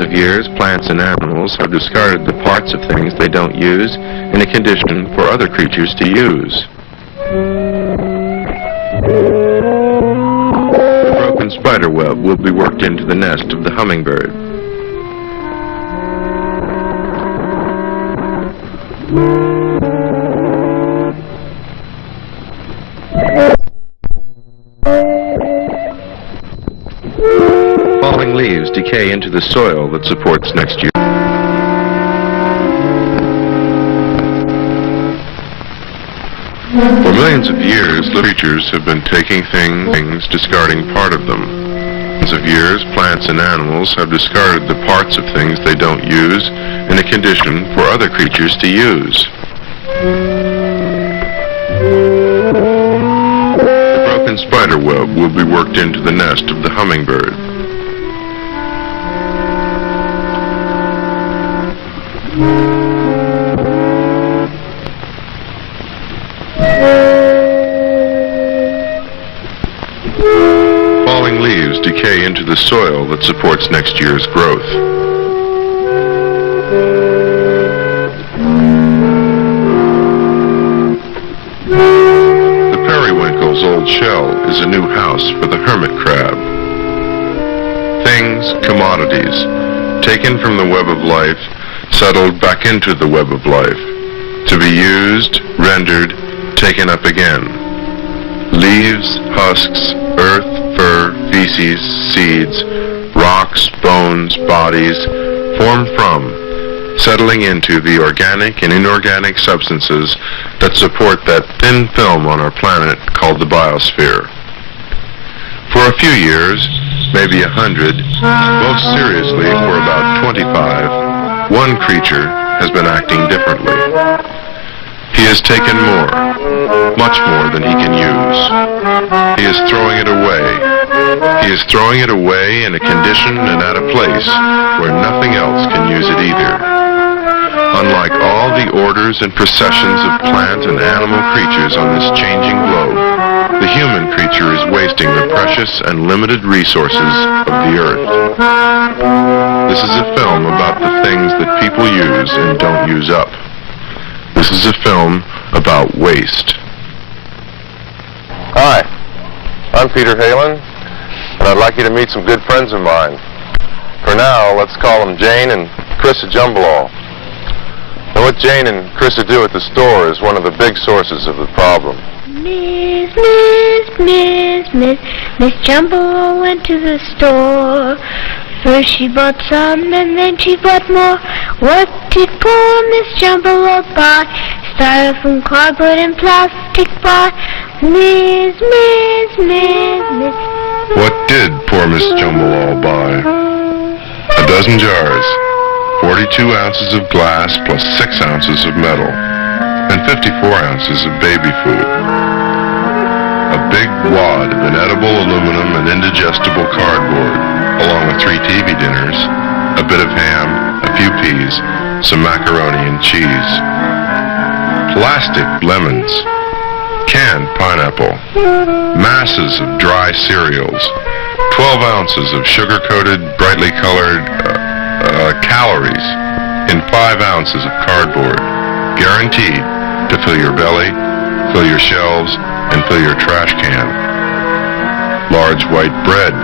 Of years, plants and animals have discarded the parts of things they don't use in a condition for other creatures to use. The broken spider web will be worked into the nest of the hummingbird. Falling leaves decay into the soil that supports next year. For millions of years, creatures have been taking things, discarding part of them. Millions of years, plants and animals have discarded the parts of things they don't use in a condition for other creatures to use. The broken spider web will be worked into the nest of the hummingbird. Falling leaves decay into the soil that supports next year's growth. The periwinkle's old shell is a new house for the hermit crab. Things, commodities, taken from the web of life, settled back into the web of life, to be used, rendered, taken up again. Leaves, husks, earth, fur, feces, seeds, rocks, bones, bodies, formed from, settling into the organic and inorganic substances that support that thin film on our planet called the biosphere. For a few years, maybe 100, most seriously for about 25, one creature has been acting differently. He has taken more, much more than he can use. He is throwing it away. He is throwing it away in a condition and at a place where nothing else can use it either. Unlike all the orders and processions of plant and animal creatures on this changing globe, the human creature is wasting the precious and limited resources of the earth. This is a film about the things that people use and don't use up. This is a film about waste. Hi, I'm Peter Heylin, and I'd like you to meet some good friends of mine. For now, let's call them Jane and Chrissa Jumbalall. And what Jane and Chrissa do at the store is one of the big sources of the problem. Miss Jumbalall went to the store. First she bought some and then she bought more. What did poor Miss Jumbalall buy? Styrofoam, cardboard and plastic buy. Miss. What did poor Miss Jumbalall buy? A dozen jars, 42 ounces of glass plus 6 ounces of metal, and 54 ounces of baby food. A big wad of inedible aluminum and indigestible cardboard, along with 3 TV dinners, a bit of ham, a few peas, some macaroni and cheese. Plastic lemons, canned pineapple, masses of dry cereals, 12 ounces of sugar-coated, brightly colored calories in 5 ounces of cardboard, guaranteed to fill your belly, fill your shelves, and fill your trash can. Large white bread,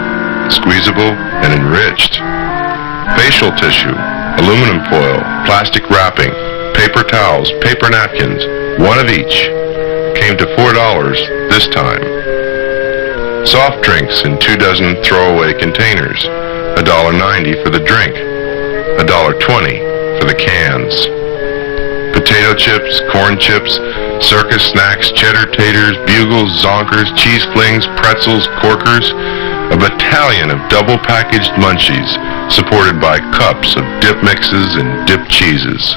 squeezable and enriched. Facial tissue, aluminum foil, plastic wrapping, paper towels, paper napkins, one of each. Came to $4 this time. Soft drinks in 2 dozen throwaway containers, $1.90 for the drink, $1.20 for the cans. Potato chips, corn chips, circus snacks, cheddar taters, bugles, zonkers, cheese flings, pretzels, corkers, a battalion of double-packaged munchies supported by cups of dip mixes and dip cheeses.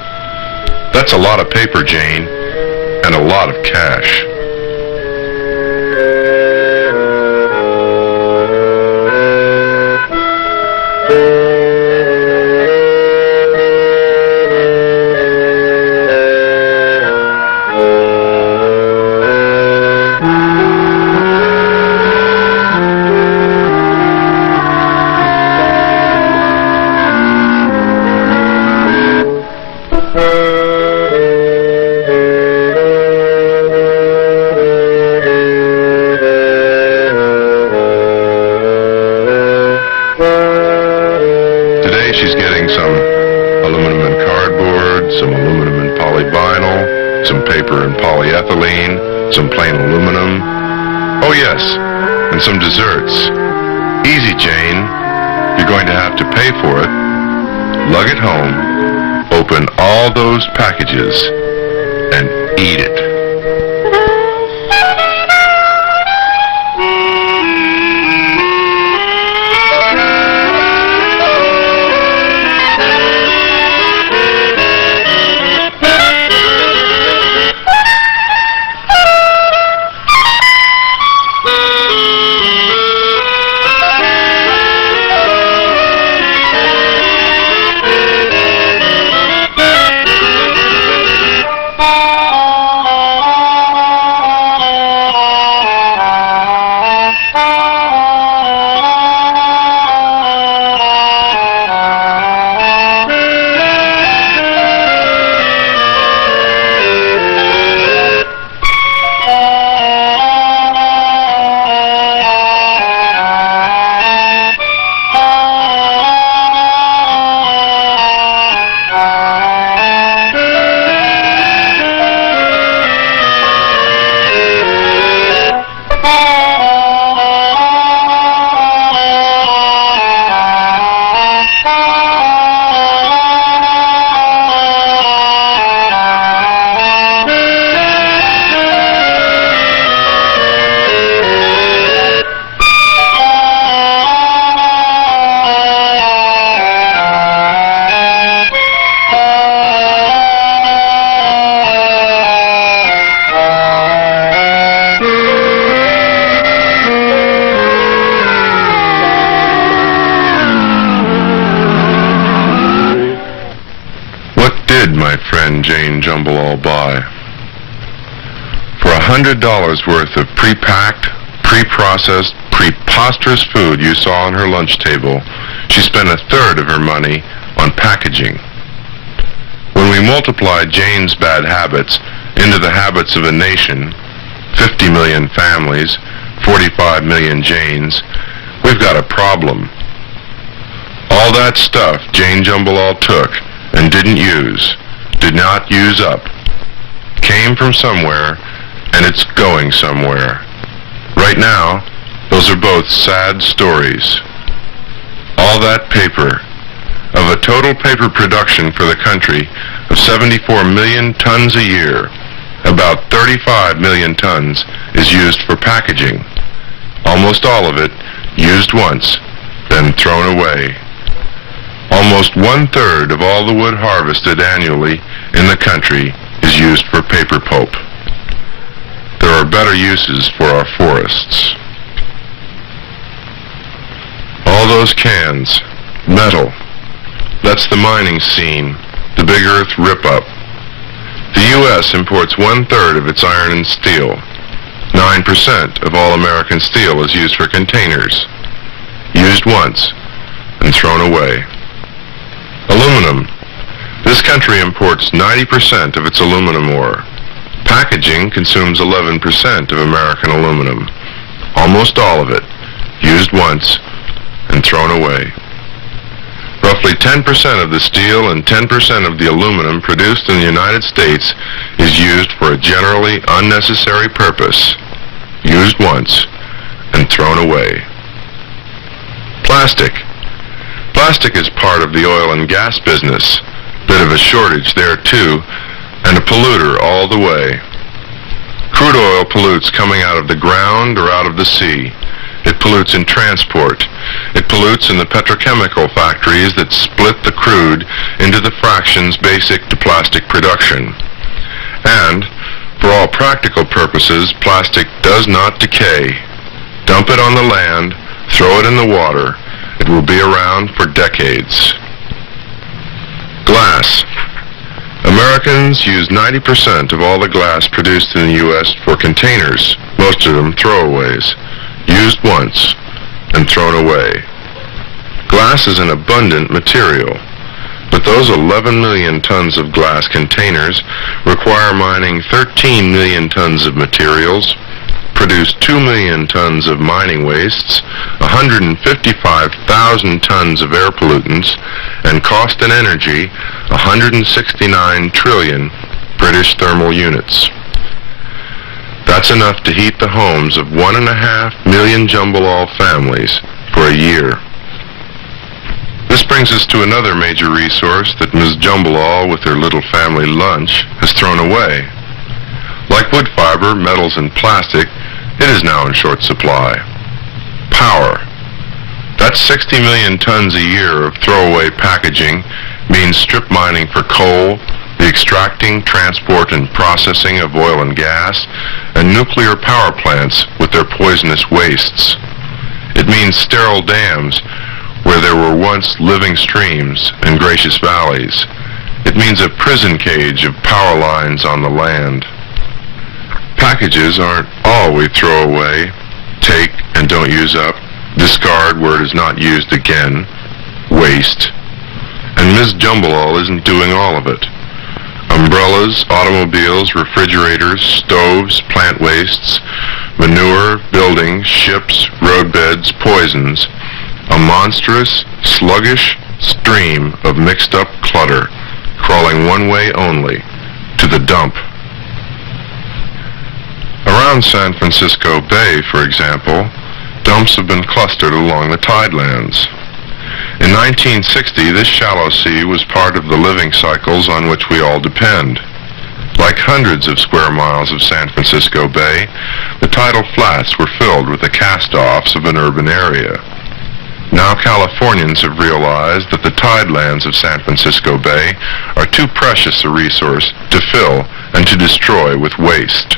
That's a lot of paper, Jane, and a lot of cash. Today she's getting some aluminum and cardboard, some aluminum and polyvinyl, some paper and polyethylene, some plain aluminum. Oh yes, and some desserts. Easy, Jane. You're going to have to pay for it. Lug it home, open all those packages, and eat it. My friend Jane Jumble buy. For $100 worth of pre-packed, pre-processed, preposterous food you saw on her lunch table, she spent a third of her money on packaging. When we multiply Jane's bad habits into the habits of a nation, 50 million families, 45 million Janes, we've got a problem. All that stuff Jane Jumble took and didn't use, did not use up, came from somewhere, and it's going somewhere. Right now, those are both sad stories. All that paper, of a total paper production for the country of 74 million tons a year, about 35 million tons is used for packaging. Almost all of it used once, then thrown away. Almost one-third of all the wood harvested annually in the country is used for paper pulp. There are better uses for our forests. All those cans, metal, that's the mining scene, the big earth rip-up. The U.S. imports one-third of its iron and steel. 9% of all American steel is used for containers, used once and thrown away. Aluminum. This country imports 90% of its aluminum ore. Packaging consumes 11% of American aluminum. Almost all of it, used once and thrown away. Roughly 10% of the steel and 10% of the aluminum produced in the United States is used for a generally unnecessary purpose, used once and thrown away. Plastic. Plastic is part of the oil and gas business. Bit of a shortage there too, and a polluter all the way. Crude oil pollutes coming out of the ground or out of the sea. It pollutes in transport. It pollutes in the petrochemical factories that split the crude into the fractions basic to plastic production. And, for all practical purposes, plastic does not decay. Dump it on the land, throw it in the water. It will be around for decades. Glass. Americans use 90% of all the glass produced in the U.S. for containers, most of them throwaways, used once and thrown away. Glass is an abundant material, but those 11 million tons of glass containers require mining 13 million tons of materials, produce 2 million tons of mining wastes, 155,000 tons of air pollutants, and cost in energy 169 trillion British thermal units. That's enough to heat the homes of 1.5 million Jambalol families for a year. This brings us to another major resource that Ms. Jambalol, with her little family lunch, has thrown away. Like wood fiber, metals, and plastic, it is now in short supply. Power. That's 60 million tons a year of throwaway packaging means strip mining for coal, the extracting, transport, and processing of oil and gas, and nuclear power plants with their poisonous wastes. It means sterile dams where there were once living streams and gracious valleys. It means a prison cage of power lines on the land. Packages aren't all we throw away, take and don't use up, discard where it is not used again, waste. And Ms. Jambalol isn't doing all of it. Umbrellas, automobiles, refrigerators, stoves, plant wastes, manure, buildings, ships, roadbeds, poisons. A monstrous, sluggish stream of mixed-up clutter, crawling one way only, to the dump. Around San Francisco Bay, for example, dumps have been clustered along the tidelands. In 1960, this shallow sea was part of the living cycles on which we all depend. Like hundreds of square miles of San Francisco Bay, the tidal flats were filled with the cast-offs of an urban area. Now Californians have realized that the tidelands of San Francisco Bay are too precious a resource to fill and to destroy with waste.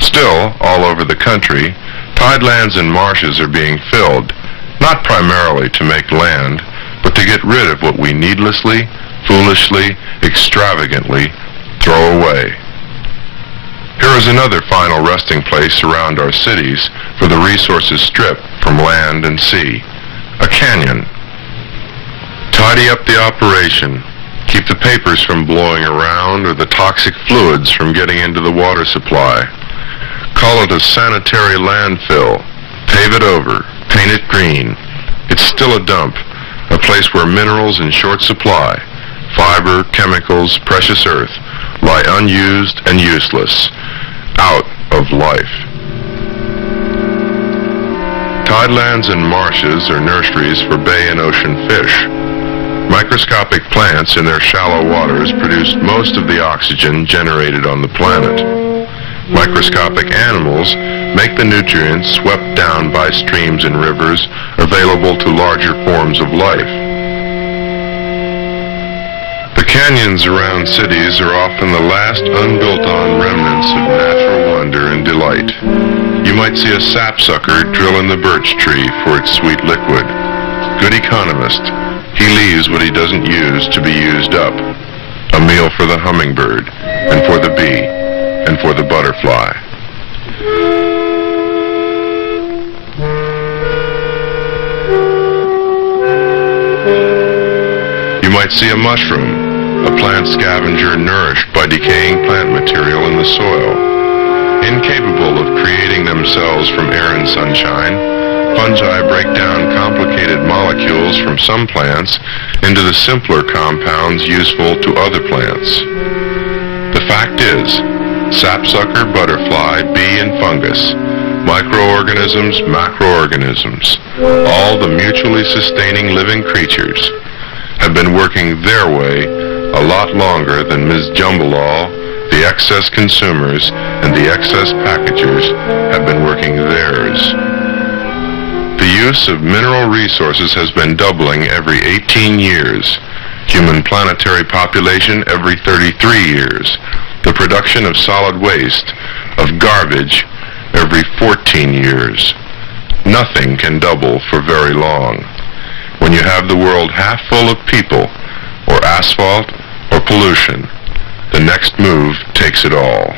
Still, all over the country, tidelands and marshes are being filled, not primarily to make land, but to get rid of what we needlessly, foolishly, extravagantly throw away. Here is another final resting place around our cities for the resources stripped from land and sea. A canyon. Tidy up the operation. Keep the papers from blowing around or the toxic fluids from getting into the water supply. Call it a sanitary landfill. Pave it over. Paint it green. It's still a dump, a place where minerals in short supply, fiber, chemicals, precious earth, lie unused and useless, out of life. Tidelands and marshes are nurseries for bay and ocean fish. Microscopic plants in their shallow waters produce most of the oxygen generated on the planet. Microscopic animals make the nutrients swept down by streams and rivers available to larger forms of life. The canyons around cities are often the last unbuilt-on remnants of natural wonder and delight. You might see a sapsucker drill in the birch tree for its sweet liquid. Good economist, he leaves what he doesn't use to be used up. A meal for the hummingbird, and for the bee, and for the butterfly. You might see a mushroom, a plant scavenger nourished by decaying plant material in the soil. Incapable of creating themselves from air and sunshine, fungi break down complicated molecules from some plants into the simpler compounds useful to other plants. The fact is, sapsucker, butterfly, bee, and fungus, microorganisms, macroorganisms, all the mutually sustaining living creatures, have been working their way a lot longer than Ms. Jambalol, the excess consumers, and the excess packagers have been working theirs. The use of mineral resources has been doubling every 18 years. Human planetary population every 33 years. The production of solid waste, of garbage, every 14 years. Nothing can double for very long. When you have the world half full of people, or asphalt, or pollution, the next move takes it all.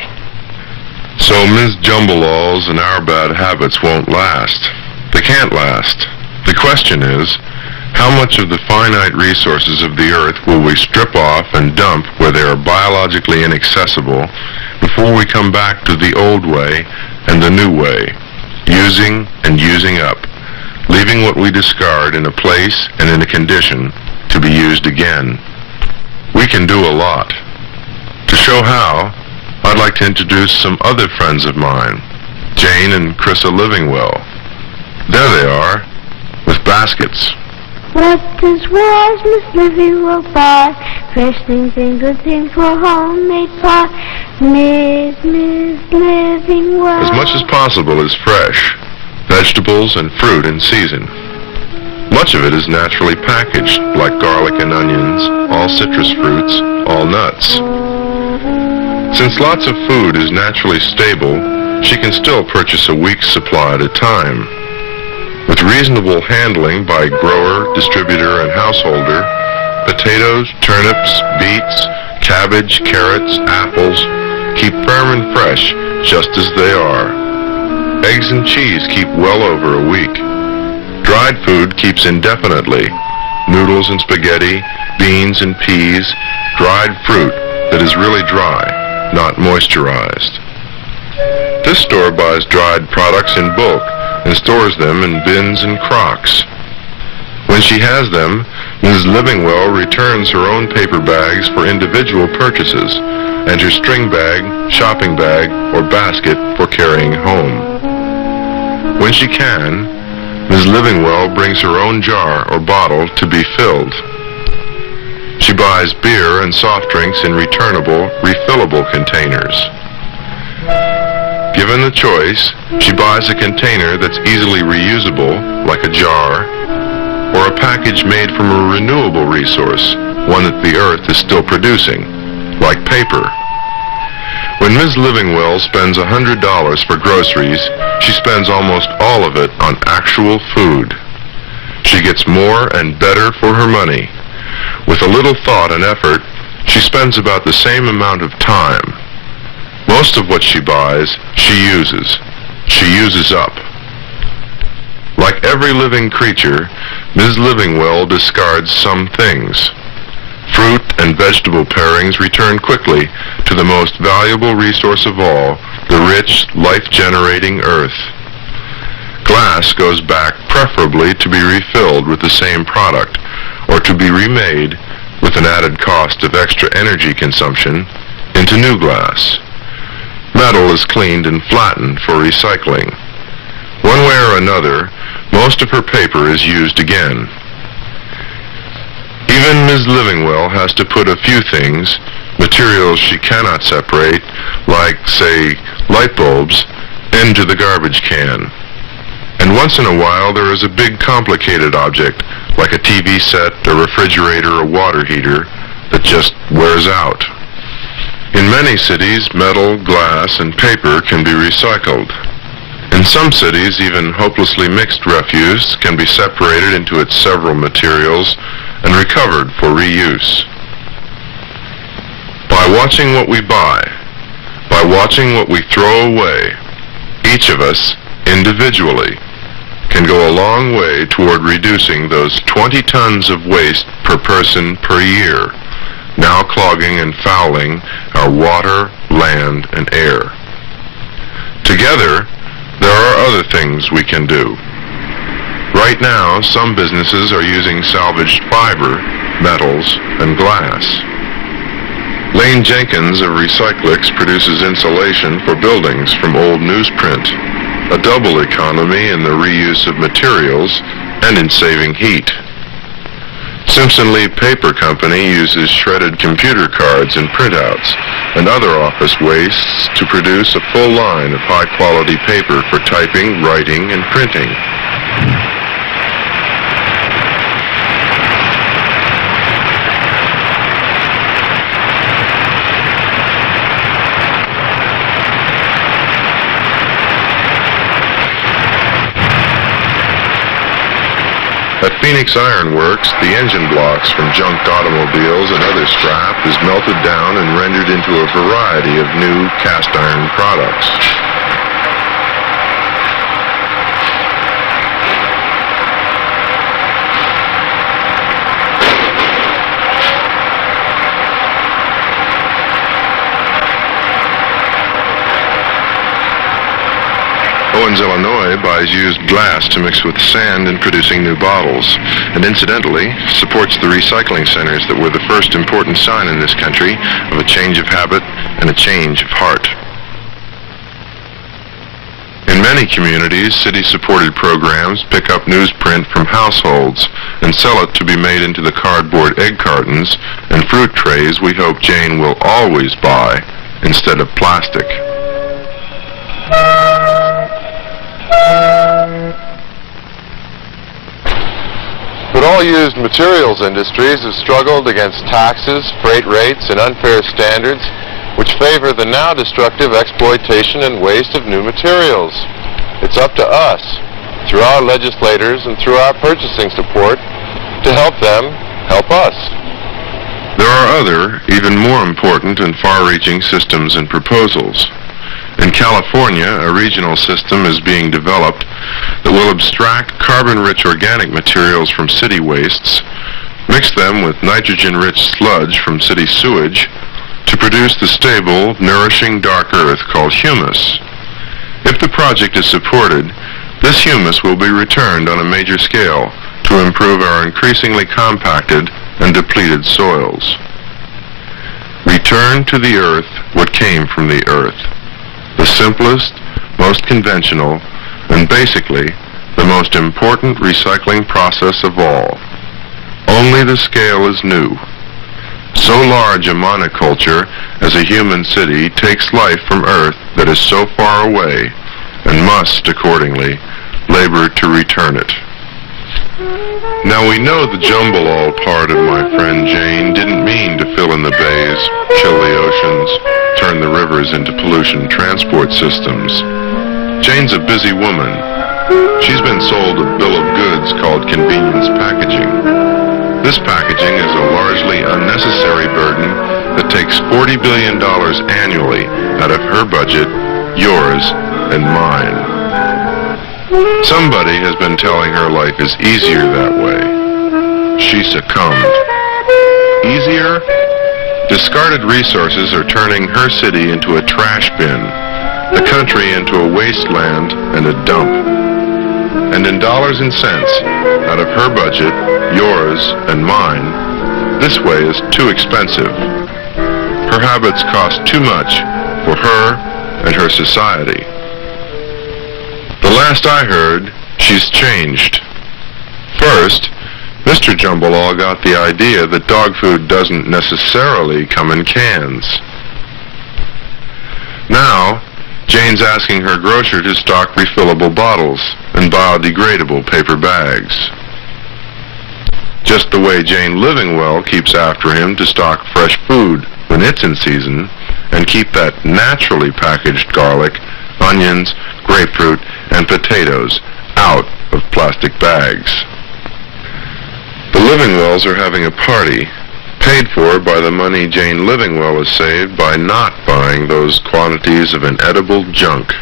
So Ms. Jambalol's and our bad habits won't last. They can't last. The question is, how much of the finite resources of the earth will we strip off and dump where they are biologically inaccessible before we come back to the old way and the new way, using and using up, leaving what we discard in a place and in a condition to be used again. We can do a lot. To show how, I'd like to introduce some other friends of mine, Jane and Chrissa Livingwell. There they are, with baskets. What does was Miss Livingwell buy? Fresh things and good things for homemade pie. Miss Livingwell. As much as possible is fresh, vegetables and fruit in season. Much of it is naturally packaged, like garlic and onions, all citrus fruits, all nuts. Since lots of food is naturally stable, she can still purchase a week's supply at a time. With reasonable handling by grower, distributor, and householder, potatoes, turnips, beets, cabbage, carrots, apples keep firm and fresh just as they are. Eggs and cheese keep well over a week. Dried food keeps indefinitely. Noodles and spaghetti, beans and peas, dried fruit that is really dry, not moisturized. This store buys dried products in bulk and stores them in bins and crocks. When she has them, Ms. Livingwell returns her own paper bags for individual purchases and her string bag, shopping bag, or basket for carrying home. When she can, Ms. Livingwell brings her own jar or bottle to be filled. She buys beer and soft drinks in returnable, refillable containers. Given the choice, she buys a container that's easily reusable, like a jar, or a package made from a renewable resource, one that the earth is still producing, like paper. When Ms. Livingwell spends $100 for groceries, she spends almost all of it on actual food. She gets more and better for her money. With a little thought and effort, she spends about the same amount of time. Most of what she buys, she uses. She uses up. Like every living creature, Ms. Livingwell discards some things. Fruit and vegetable pairings return quickly to the most valuable resource of all, the rich, life-generating earth. Glass goes back preferably to be refilled with the same product, or to be remade, with an added cost of extra energy consumption, into new glass. Metal is cleaned and flattened for recycling. One way or another, most of her paper is used again. Even Ms. Livingwell has to put a few things, materials she cannot separate, like, say, light bulbs, into the garbage can. And once in a while there is a big complicated object, like a TV set, a refrigerator, or water heater, that just wears out. In many cities, metal, glass, and paper can be recycled. In some cities, even hopelessly mixed refuse can be separated into its several materials and recovered for reuse. By watching what we buy, by watching what we throw away, each of us, individually, can go a long way toward reducing those 20 tons of waste per person per year, now clogging and fouling our water, land, and air. Together, there are other things we can do. Right now, some businesses are using salvaged fiber, metals, and glass. Lane Jenkins of Recyclix produces insulation for buildings from old newsprint, a double economy in the reuse of materials and in saving heat. Simpson Lee Paper Company uses shredded computer cards and printouts and other office wastes to produce a full line of high-quality paper for typing, writing, and printing. At Phoenix Iron Works, the engine blocks from junked automobiles and other scrap is melted down and rendered into a variety of new cast iron products. Owens, Illinois buys used glass to mix with sand in producing new bottles, and incidentally supports the recycling centers that were the first important sign in this country of a change of habit and a change of heart. In many communities, city-supported programs pick up newsprint from households and sell it to be made into the cardboard egg cartons and fruit trays we hope Jane will always buy instead of plastic. But all used materials industries have struggled against taxes, freight rates, and unfair standards which favor the now destructive exploitation and waste of new materials. It's up to us, through our legislators and through our purchasing support, to help them help us. There are other, even more important and far-reaching systems and proposals. In California, a regional system is being developed that will abstract carbon-rich organic materials from city wastes, mix them with nitrogen-rich sludge from city sewage, to produce the stable, nourishing dark earth called humus. If the project is supported, this humus will be returned on a major scale to improve our increasingly compacted and depleted soils. Return to the earth what came from the earth, the simplest, most conventional, and basically the most important recycling process of all. Only the scale is new. So large a monoculture as a human city takes life from Earth that is so far away and must, accordingly, labor to return it. Now we know the jumble-all part of my friend Jane didn't mean to fill in the bays, kill the oceans, turn the rivers into pollution transport systems. Jane's a busy woman. She's been sold a bill of goods called convenience packaging. This packaging is a largely unnecessary burden that takes $40 billion annually out of her budget, yours, and mine. Somebody has been telling her life is easier that way. She succumbed. Easier? Discarded resources are turning her city into a trash bin, the country into a wasteland and a dump. And in dollars and cents, out of her budget, yours, and mine, this way is too expensive. Her habits cost too much for her and her society. The last I heard, she's changed. First, Mr. Jumble-all got the idea that dog food doesn't necessarily come in cans. Now, Jane's asking her grocer to stock refillable bottles and biodegradable paper bags. Just the way Jane Livingwell keeps after him to stock fresh food when it's in season and keep that naturally packaged garlic, onions, grapefruit, and potatoes out of plastic bags. The Livingwells are having a party, paid for by the money Jane Livingwell has saved by not buying those quantities of inedible junk.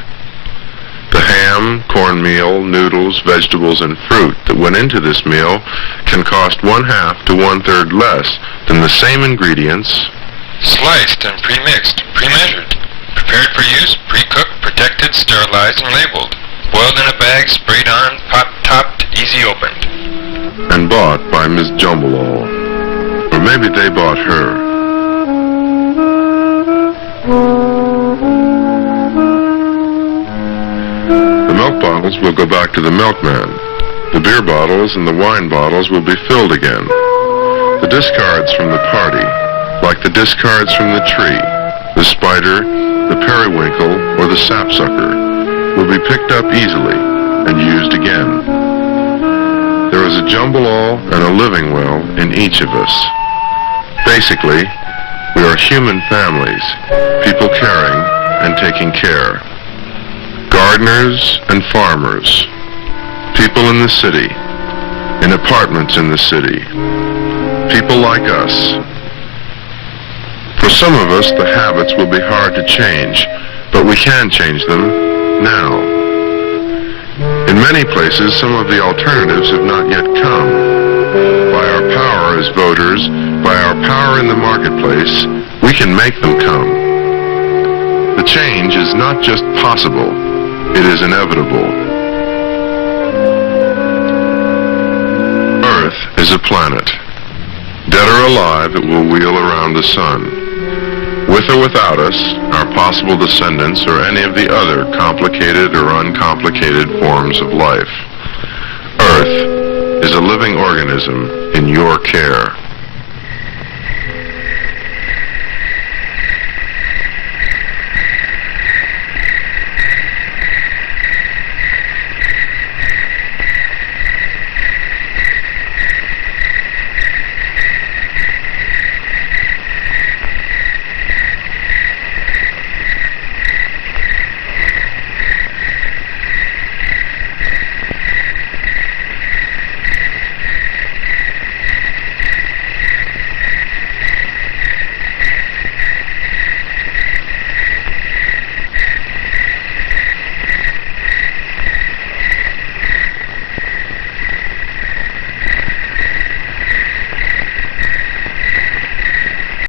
The ham, cornmeal, noodles, vegetables, and fruit that went into this meal can cost 1/2 to 1/3 less than the same ingredients, sliced and pre-mixed, pre-measured, prepared for use, pre-cooked, protected, sterilized, and labeled, boiled in a bag, sprayed on, pop-topped, easy opened. and bought by Miss Jumble-all. Or maybe they bought her. The milk bottles will go back to the milkman. The beer bottles and the wine bottles will be filled again. The discards from the party, like the discards from the tree, the spider, the periwinkle, or the sapsucker, will be picked up easily and used again. There is a Jumble-all and a Livingwell in each of us. Basically, we are human families, people caring and taking care. Gardeners and farmers, people in the city, in apartments in the city, people like us. For some of us, the habits will be hard to change, but we can change them now. In many places, some of the alternatives have not yet come. By our power as voters, by our power in the marketplace, we can make them come. The change is not just possible, It is inevitable. Earth is a planet. Dead or alive, it will wheel around the sun. With or without us, our possible descendants, or any of the other complicated or uncomplicated forms of life. Earth is a living organism in your care.